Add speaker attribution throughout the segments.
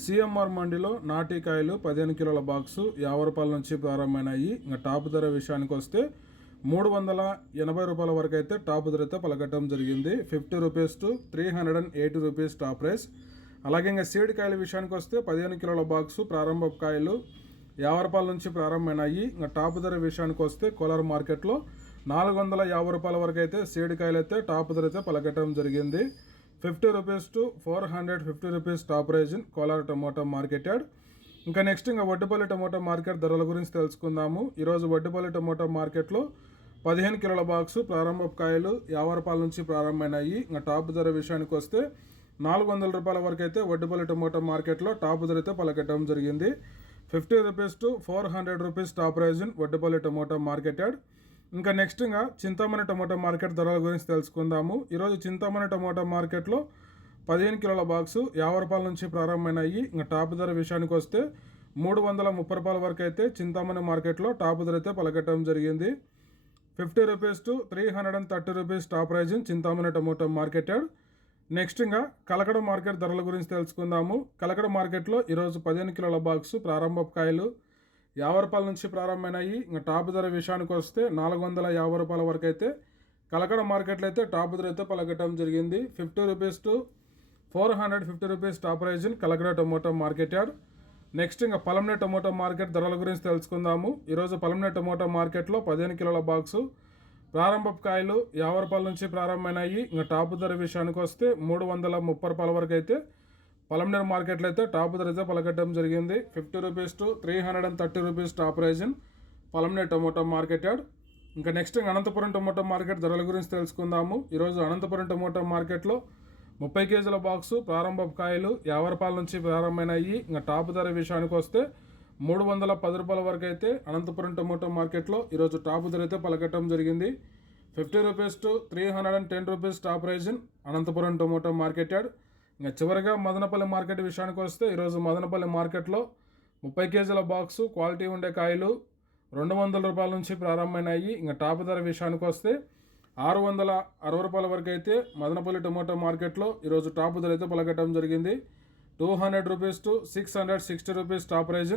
Speaker 1: CMR మండిలో నాటికాయలు పదిహేను కిలోల బాక్సు యాభై రూపాయల నుంచి ప్రారంభమైనాయి. ఇంకా టాప్ ధర విషయానికి వస్తే మూడు వందల ఎనభై రూపాయల వరకు అయితే టాప్ ధరతో పలకటం జరిగింది. Fifty rupees to three hundred and eighty rupees top price అలాగే ఇంకా సీడ్ కాయల విషయానికి వస్తే పదిహేను కిలోల బాక్సు ప్రారంభ కాయలు యాభై రూపాయల నుంచి ప్రారంభమైనాయి. ఇంకా టాప్ ధర విషయానికి వస్తే కోలార్ మార్కెట్లో నాలుగు వందల యాభై రూపాయల వరకు అయితే సీడ్ కాయలు అయితే టాప్ ధర అయితే పలకటం జరిగింది. Fifty rupees to four hundred fifty rupees top price in Kolar tomato market ఇంకా నెక్స్ట్ ఇంకా వడ్డపల్లి టమోటా మార్కెట్ ధరల గురించి తెలుసుకుందాము. ఈరోజు వడ్డపల్లి టమోటా మార్కెట్లో పదిహేను కిలోల బాక్సు ప్రారంభ కాయలు యాభై రూపాయల నుంచి ప్రారంభమైనాయి. ఇంకా టాప్ ధర విషయానికి వస్తే నాలుగు వందల రూపాయల వరకు అయితే వడ్డపల్లి టమోటా మార్కెట్లో టాప్ ధర అయితే పలకెట్టడం జరిగింది. Fifty rupees to four hundred rupees top price in Vaddapalli tomato market ఇంకా నెక్స్ట్ ఇంకా చింతామణి టమాటా మార్కెట్ ధరల గురించి తెలుసుకుందాము. ఈరోజు చింతామణి టమోటా మార్కెట్లో పదిహేను కిలోల బాక్సు యాభై రూపాయల నుంచి ప్రారంభమైనాయి. ఇంకా టాప్ ధర విషయానికి వస్తే మూడు వందల ముప్పై రూపాయల వరకు అయితే చింతామణి మార్కెట్లో టాప్ ధర అయితే పలకట్టడం జరిగింది. Fifty rupees to three hundred and thirty rupees top price Chintamani tomato market next ఇంకా కలకడ మార్కెట్ ధరల గురించి తెలుసుకుందాము. కలకడ మార్కెట్లో ఈరోజు పదిహేను కిలోల బాక్సు ప్రారంభ కాయలు యాభై రూపాయల నుంచి ప్రారంభమైనాయి. ఇంకా టాప్ ధర విషయానికి వస్తే నాలుగు వందల యాభై రూపాయల వరకు అయితే కలకడ మార్కెట్లో అయితే టాప్ ధర అయితే పలకటం జరిగింది. Fifty rupees to four hundred fifty rupees top price Kalakada tomato market yard. Next ఇంకా పలంనే టొమాటో మార్కెట్ ధరల గురించి తెలుసుకుందాము. ఈరోజు పలంనే టొమాటో మార్కెట్లో పదిహేను కిలోల బాక్సు ప్రారంభ కాయలు యాభై రూపాయల నుంచి ప్రారంభమైనాయి. ఇంకా టాప్ ధర విషయానికి వస్తే మూడు వందల ముప్పై రూపాయల వరకు అయితే పలంనేరు మార్కెట్లో అయితే టాప్ ధర అయితే పలకట్టడం జరిగింది. Fifty rupees to three hundred and thirty rupees top price in Palamaner tomato market yard ఇంకా నెక్స్ట్ అనంతపురం టొమాటో మార్కెట్ ధరల గురించి తెలుసుకుందాము. ఈరోజు అనంతపురం టొమాటో మార్కెట్లో ముప్పై కేజీల బాక్సు ప్రారంభ కాయలు యాభై రూపాయల నుంచి ప్రారంభమైనాయి. ఇంకా టాప్ ధర విషయానికి వస్తే మూడు వందల పది రూపాయల వరకు అయితే అనంతపురం టొమాటో మార్కెట్లో ఈరోజు టాప్ ధర అయితే పలకట్టడం జరిగింది. Fifty rupees to three hundred and ten rupees top price in Anantapuram tomato market yard ఇంకా చివరిగా మదనపల్లి మార్కెట్ విషయానికి వస్తే ఈరోజు మదనపల్లి మార్కెట్లో ముప్పై కేజీల బాక్సు క్వాలిటీ ఉండే కాయలు రెండు వందల రూపాయల నుంచి ప్రారంభమైనాయి. ఇంకా టాప్ ధర విషయానికి వస్తే ఆరు వందల అరవై రూపాయల వరకు అయితే మదనపల్లి టొమాటో మార్కెట్లో ఈరోజు టాప్ ధర అయితే పలకటం జరిగింది. Two hundred rupees to six hundred sixty rupees top price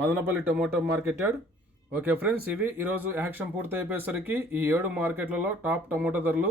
Speaker 1: Madanapalle tomato market yard okay friends ఇవి ఈరోజు యాక్షన్ పూర్తి అయిపోయేసరికి ఈ ఏడు మార్కెట్లలో టాప్ టొమాటో ధరలు